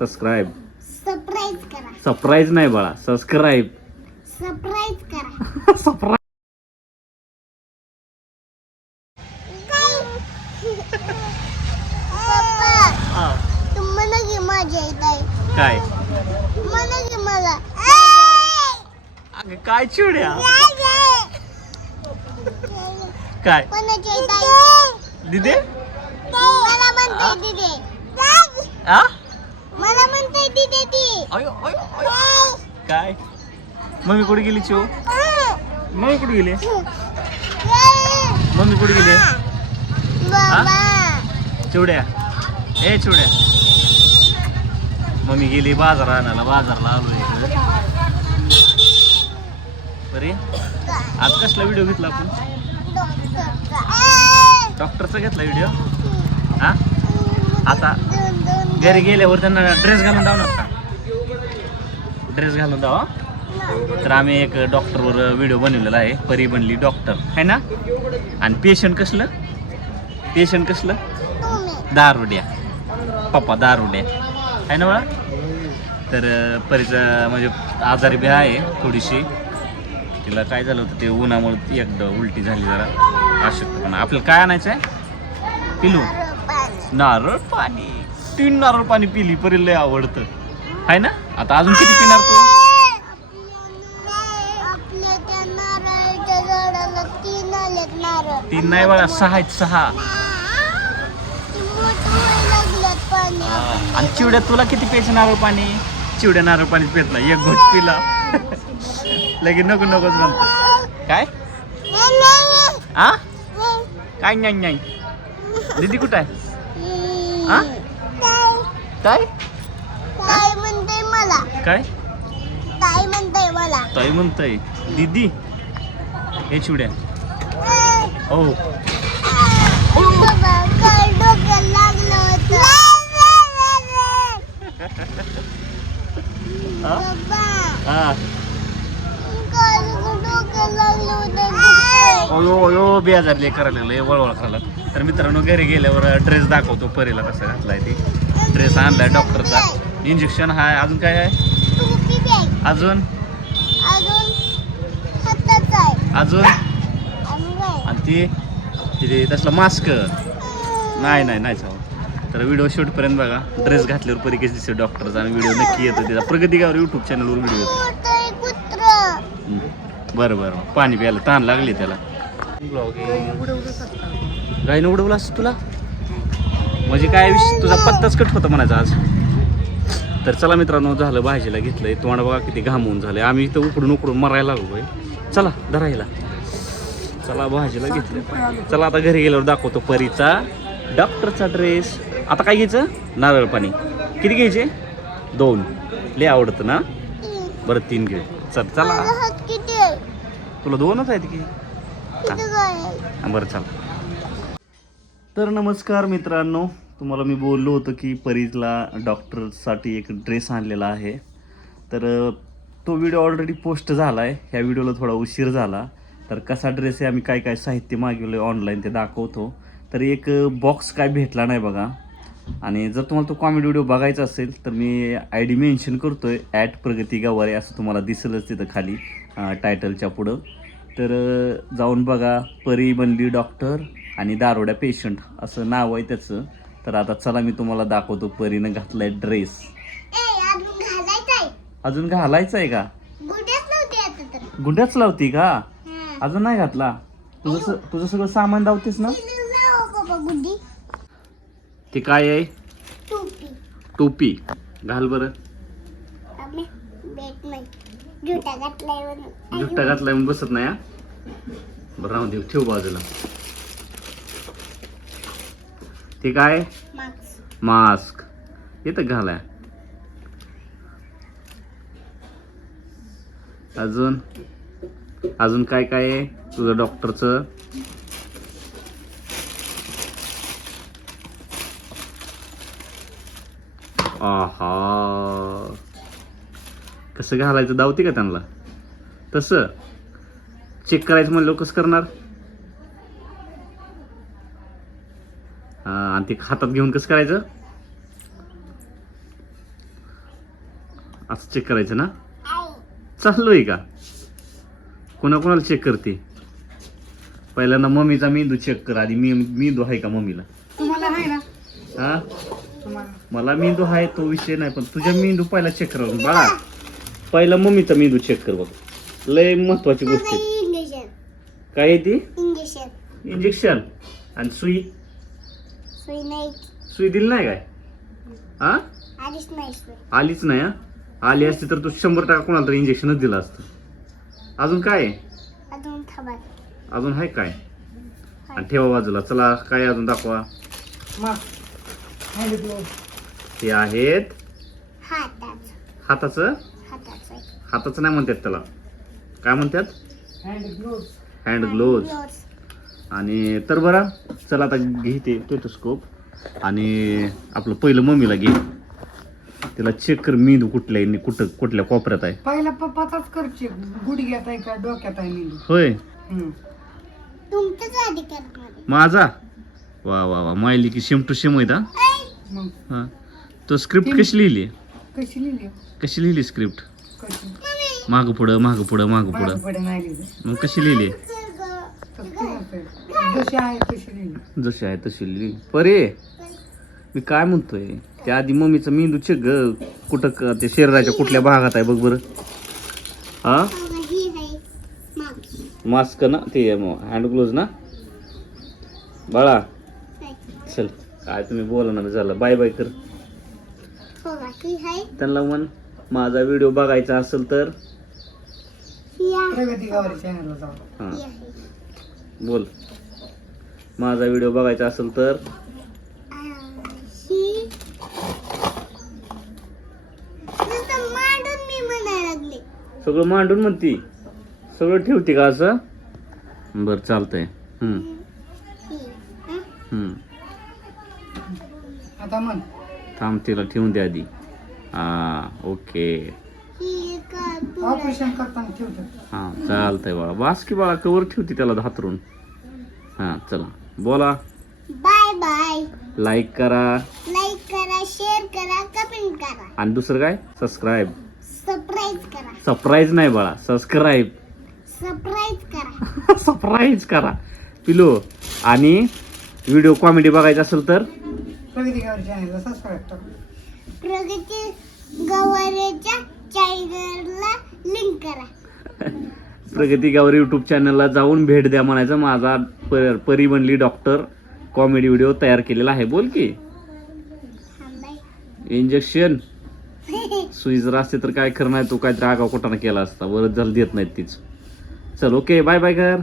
Subscribe. Surprise करा. Surprise नाही बाळा सबस्क्राईब सरप्राईज करा. पप्पा तुम्हाला की आहे काय? मला की मला. अगं काय चिवड्या काय? कोणाच्या इथं? आहे दिदे? मला म्हणते दिदे. आ मला म्हणते दिदे ती अयो, अयो, अयो. काय? मम्मी कुठे गेली चिव मम्मी कुठे गेली? मम्मी कुठे गेली? बाबा चिवड्या. ए चिवड्या. मम्मी गेली बाजार आणायला बाजारला आलो इकडे. बरे? आज कसला व्हिडिओ घेतला आपण? डॉक्टरचा घेतला व्हिडिओ हा? आता घरी गेल्यावर त्यांना ड्रेस घालून जाऊ नका ड्रेस घालून जावा. तर आम्ही एक डॉक्टरवर व्हिडिओ बनवलेला आहे. परी बनली डॉक्टर आहे ना? आणि पेशंट कसलं? पेशंट कसलं? दारुड्या. पप्पा दारुड्या. आहे ना बा तर परीचा परीचं म्हणजे आजारी बी आहे थोडीशी. तिला काय झालं होतं ते उन्हामुळे एकदा उलटी झाली जरा. अशक्त पण आपल्याला काय आणायचं आहे पिलू. नारळ पाणी. तीन नारळ पाणी पिली परी लय आवडतं. आहे ना? आता अजून किती पिणार तू? तीन नाही बाळा सहा आहेत सहा. हा. आणि चिवड्या तुला किती प्यायचं नारळ पाणी? चिवड्या नारळ पाणी पित नाही एक घोट पिला. लगेच नको नकोच म्हणतो काय? आ? काय नाही नाही दीदी कुठं आहे? हा? काय काय? ताई म्हणते मला. ताई म्हणतय. दीदी? हे चिवड्या. हो. बाबा काय डोक्याला लागलं होतं? हा? बाबा. हा. काय डोक्याला लागलं होतं? अयो अयो बेजारले करायला लागले वळवळ करायला तर मित्रांनो घरी गेल्यावर ड्रेस दाखवतो परीला कसा घातलाय ते. ड्रेस आणलाय डॉक्टरचा. इंजेक्शन हाय. अजून काय आहे? अजून? अजून आणि ती? तिथे तसलं मास्क नाही नाही नाही चावत तर व्हिडिओ शूटपर्यंत बघा. ड्रेस घातल्यावर परी कशी दिसते डॉक्टरचा आणि व्हिडिओ नक्की येतो त्याचा प्रगती गावर यूट्यूब चॅनलवर व्हिडिओ येतो. बरं बरं. पाणी प्यायला ताण लागली त्याला. गायनं उडवलं असं तुला? म्हणजे काय विषय तुझा पत्ताच कट होता म्हणायचा आज. तर चला मित्रांनो झालं भाजीला घेतलंय. तोंड बघा किती घामवून झालंय. आम्ही इथं उकडून उकडून मरायला लागलोय. चला धरायला. चला भाजीला घेतलं चला आता घरी गेल्यावर दाखवतो परीचा डॉक्टरचा ड्रेस. आता काय घ्यायचं? नारळ पाणी. किती घ्यायचे? दोन. लय आवडतं ना? बरं तीन घे. चल चला. तुला दोनच आहेत की? बरं चाल. तर नमस्कार मित्रांनो. तुम्हाला मी बोललो होतं की परीजला डॉक्टरसाठी एक ड्रेस आणलेला आहे. तर तो व्हिडिओ ऑलरेडी पोस्ट झाला आहे ह्या व्हिडिओला थोडा उशीर झाला. तर कसा ड्रेस आहे आम्ही काय काय साहित्य मागवलं आहे ऑनलाईन ते दाखवतो. तर एक बॉक्स काय भेटला नाही बघा. आणि जर तुम्हाला तो कॉमेडी व्हिडिओ बघायचा असेल तर मी आय डी मेन्शन करतो आहे ॲट प्रगती गावारे असं तुम्हाला दिसेलच तिथं खाली टायटलच्या पुढं. तर जाऊन बघा परी बनली डॉक्टर आणि दारोड्या पेशंट असं नाव आहे त्याचं. तर आता चला मी तुम्हाला दाखवतो परीनं घातलाय ड्रेस. ए अजून घालायचं आहे का? गुंड्याच लावती का. अजून नाही घातला? तुझं तुझं सगळं सामान लावतेस ना? ते काय आहे? टोपी. टोपी. घाल बरं. जुटा घातलाय जुट्टा घातलाय बसत नाही हा? बरं राहून दे. ठेव बाजूला. ते काय? मास्क येतं घालाय अजून? अजून काय काय आहे तुझं डॉक्टरचं आहा. कसं घालायचं? दावते का त्यांना? तसं. चेक करायचं म्हणलं कसं करणार हा, आणि ते हातात घेऊन कसं करायचं? असं चेक करायचं ना? चाललोय का? कोणाकोणाला चेक करते? पहिल्यांदा मम्मीचा मेंदू चेक कर. आधी मी मेंदू आहे का मम्मीला? तुम्हाला आहे ना? हा? मला मेंदू आहे तो विषय नाही पण तुझ्या मेंदू पहिला चेक कर बाळा पहिला मम्मीचा मेंदू चेक कर बघ. लय महत्वाची गोष्ट आहे. इंजेक्शन काय आहे ती? इंजेक्शन इंजेक्शन आणि सुई? सुई नाही. सुई दिली नाही काय? हा? आधीच नाही सुई. आलीच नाही हा? आली असती तर तू शंभर टक्का कोणाला तरी इंजेक्शनच दिलं असतं. अजून काय? आहे अजून थबा. अजून आहे काय? आणि ठेवा बाजूला. चला काय अजून दाखवा? ग्लोव्ह हे आहेत. हाताच. हाताचं? हाताच. हाताचं नाही म्हणतात त्याला. काय म्हणतात? हँड ग्लोव्ह हँड ग्लोव्ज आणि तर बरं चला आता घे ते टेटोस्कोप आणि आपलं पहिलं मम्मीला घे. तिला चेक कर मेंदू कुठल्या आहे, कुठं कुठल्या कोपऱ्यात आहे. पहिला पप्पाचाच करचे गुडघ्यात आहे का डोक्यात आहे मेंदू? होय. हम्म. तुमचंच आधी करणार माझा? वा वा वा. मायली की सेम टू सेम आहेत हा? मग? हा. तो स्क्रिप्ट कशी लिहिली? कशी लिहिली? कशी लिहिली स्क्रिप्ट कशी? मागं पुढं मागं पुढं मागं मागं पुढं पुढे नाही लिहिली. मग कशी लिहिली? आहे. जशी आहे तशी लिहिली. जशी आहे तशी लिहिली. परे मी काय म्हणतोय? त्या आधी मम्मीचं मेंदू चेक ग. कुठं क- ते शरीराच्या कुठल्या भागात आहे बघ बरं. हा? मास्क ना? ते हँड ग्लोव्ज ना? बाळा. चल. काय तुम्ही बोलणार झालं. बाय बाय कर. त्यांना म्हण माझा व्हिडिओ बघायचा असेल तर? ही आहे प्रगती गावारी चॅनलला जाऊ. आहे बोल. माझा व्हिडिओ बघायचा असेल तर? अं, नुसतं मांडून मी म्हणायला लागले. सगळं मांडून म्हणती. सगळं ठेवते का असं? बरं चालतंय. ही. हं? थांब तिला ठेवून द्या आधी. हा ओके. ही हां चालतंय बाळा. बास की बाळा कवर ठेवते त्याला हातरून. हां चला. बोला. Bye bye. लाईक करा. लाईक करा शेअर करा कमेंट करा. आणि दुसरं काय? सबस्क्राईब सरप्राईज करा. सरप्राईज नाही बाळा सबस्क्राईब सरप्राईज करा. सरप्राईज करा. पिलो आणि व्हिडिओ कॉमेडी बघायचा असेल तर? प्रगती गावारी चॅनलला सबस्क्राईब करा. प्रगती गवारेच्या चॅनलला लिंक करा. प्रगती गावर यूट्यूब चॅनलला जाऊन भेट द्या म्हणायचं. माझा पर परी बनली डॉक्टर कॉमेडी व्हिडिओ तयार केलेला आहे. बोल की. इंजेक्शन सुई जर असते तर काय खरं नाही काय काहीतरी आगाव कोटाना केला असता. वरच झालं देत नाहीत तीच. चल ओके बाय बाय कर.